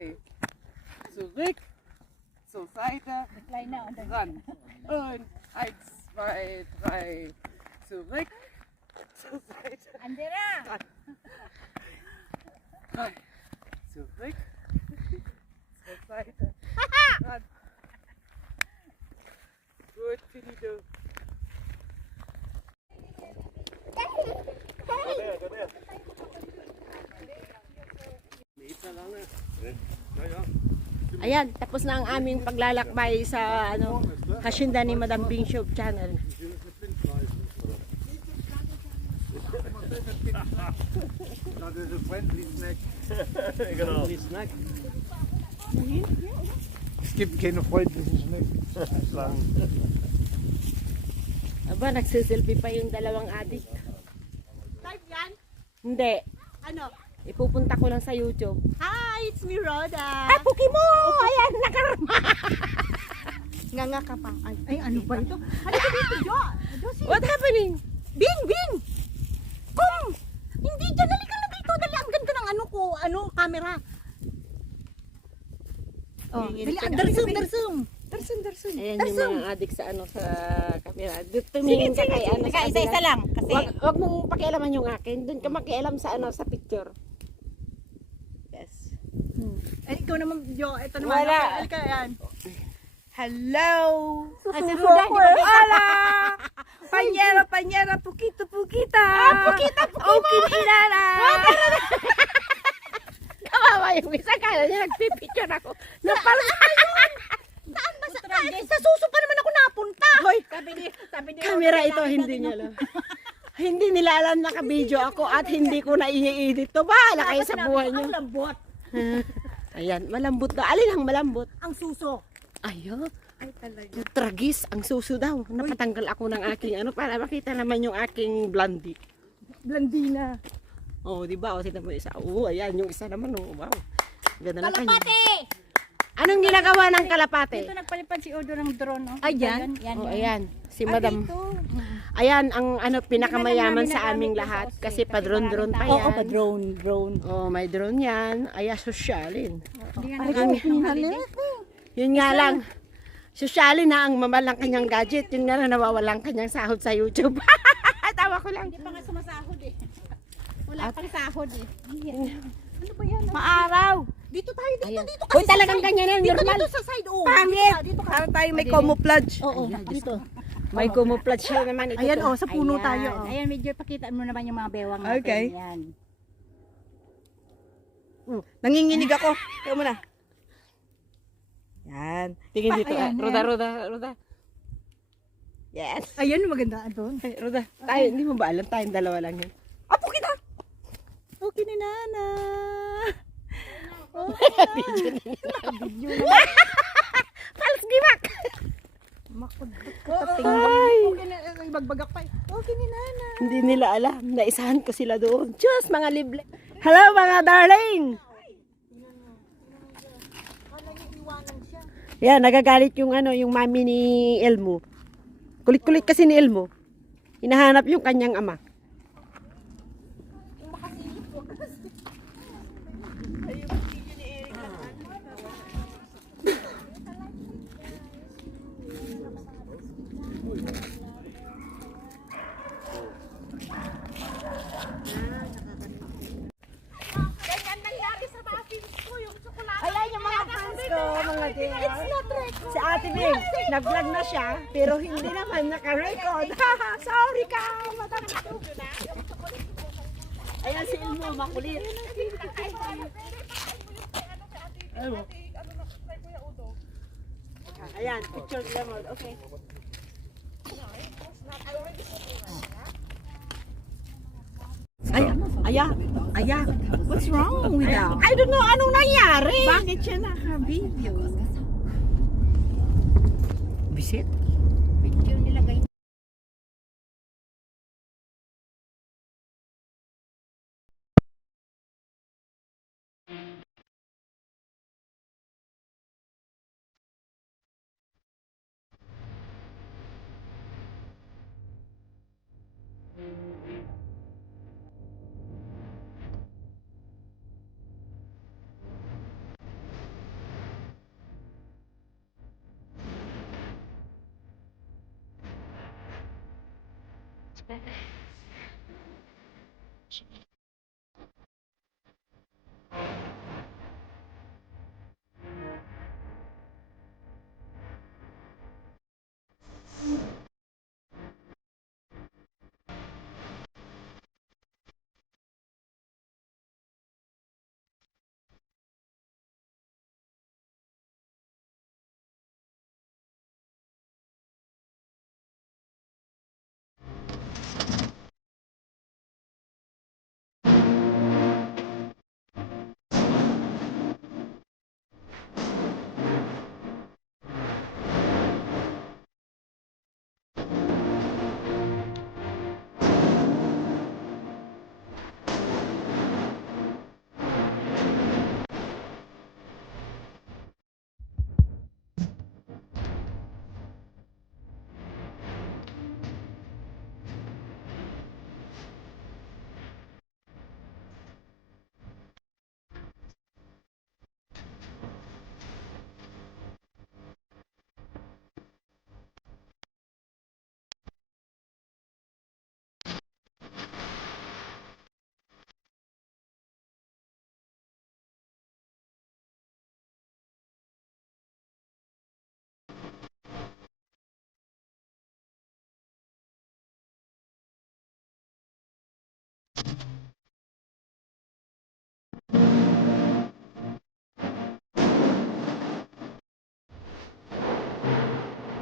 Zurück, zur Seite, ran. Und 1, 2, 3, zurück, zur Seite, ran. 3, zurück, zur Seite, ran. Gut, finito. Ayan, tapos na ang aming paglalakbay sa hasyenda ni Madam Bing Show Channel. Dat is een friendly snack. Genau. Es gibt keine freundlichen Snack. Aba, nagsiselfie pa yung dalawang adik. Live yan? Hindi, Ano? ipupunta ko lang sa YouTube. Hi, it's me, Rhoda. Ah, Puki mo! Ayan, nakarama! Nga ka pa. Ay, ano ba ito? Ano ba dito, Jo? Josie. What happening? Bing, Bing! Kom! Hindi dyan, halika na dito. Dali, ang ganda ng camera. Oh, dali, darsum. Ayan yung mga adik sa sa camera. Tumingin ka kay ano sa Isa-isa kabila. lang. Kasi, Wag mong pakialaman yung akin. Doon ka makialam sa sa picture. Yes. ay, ikaw naman, Jo. Ito naman. Wala. Halika, yan. Hello! Ay, si Rhoda, hindi pa Hola! Panyera, pukita. Pukita. Okay, inala! Kawawa yung isa, kaya niya nagpipicture ako. Saan ba sa suso pa naman ako napunta? Hoy, Sabi ni camera ito, hindi niya alam. Hindi nila alam naka-video ako at hindi ko na i-edit to. Bahala kayo sa buhay niyo. Ang lambot. Ayan, malambot na. Alin ang malambot? Ang suso. Ayo, Ay, talaga. yung tragis, ang suso daw. Napatanggal ako ng aking para makita naman yung aking blondie. Blandina. Oh, di ba? O, tignan mo isa. Oh, ayan, yung isa naman. Oh, wow. Ganda na kanya. Kalapate! Anong ginagawa ng kalapate? Dito nagpalipad si Odo ng drone, no? Ayan. Yan. Oh, ayan. Si Madam. Dito. Ayan, ang pinakamayaman Hindi na sa namin aming nagamit lahat. yung Kasi sauce, eh. padron-dron pa Oo, yan. drone. Oh, may drone yan. Ay, sosyalin. Hindi nga nagamit. Yun nga lang. Sosyalin na ang mamal ng kanyang gadget. Yun nga lang nawawalan kanyang sahod sa YouTube. Tawa ko lang. Hindi pa nga sumasahod eh. Wala pang sahod eh. Ano ba yan? Maaraw. Dito tayo, Ayan. dito. Uy, talagang ganyan yan. Dito, Normal. dito sa side. Oh. Pangit. Dito ka. Para tayo may camouflage. Oo, dito. May camouflage siya naman. Ito Ayan, to. oh, sa puno Ayan. tayo. Oh. Ayan, medyo pakita mo naman yung mga bewang natin. Okay. Yan. Nanginginig ako. Ikaw muna. Yan. Tingin dito. Ayan, Roda. Yes. Ayan, maganda doon. Ay, Roda. Tayo, hindi mo ba alam? Tayong dalawa lang yan. Apo kita! Okay ni Nana. Video na. Falos gimak! Ay! Okay na, ibagbagak pa. Okay ni Nana. Hindi nila alam. Naisahan ko sila doon. Diyos, mga lible. Hello, mga darling! Yan, nagagalit yung yung mami ni Elmo. Kulit-kulit kasi ni Elmo. Hinahanap yung kanyang ama. Ayan yung mga fans ko, mga dear. Si Ate Bing, nag-vlog na siya, pero hindi naman naka-record. Sorry ka, madam. Ayan si Elmo, makulit. Ayan, picture lemon, okay. Aya. What's wrong with that? I don't know anong nangyari. Bakit siya naka-video? Bisit? Video nilagay.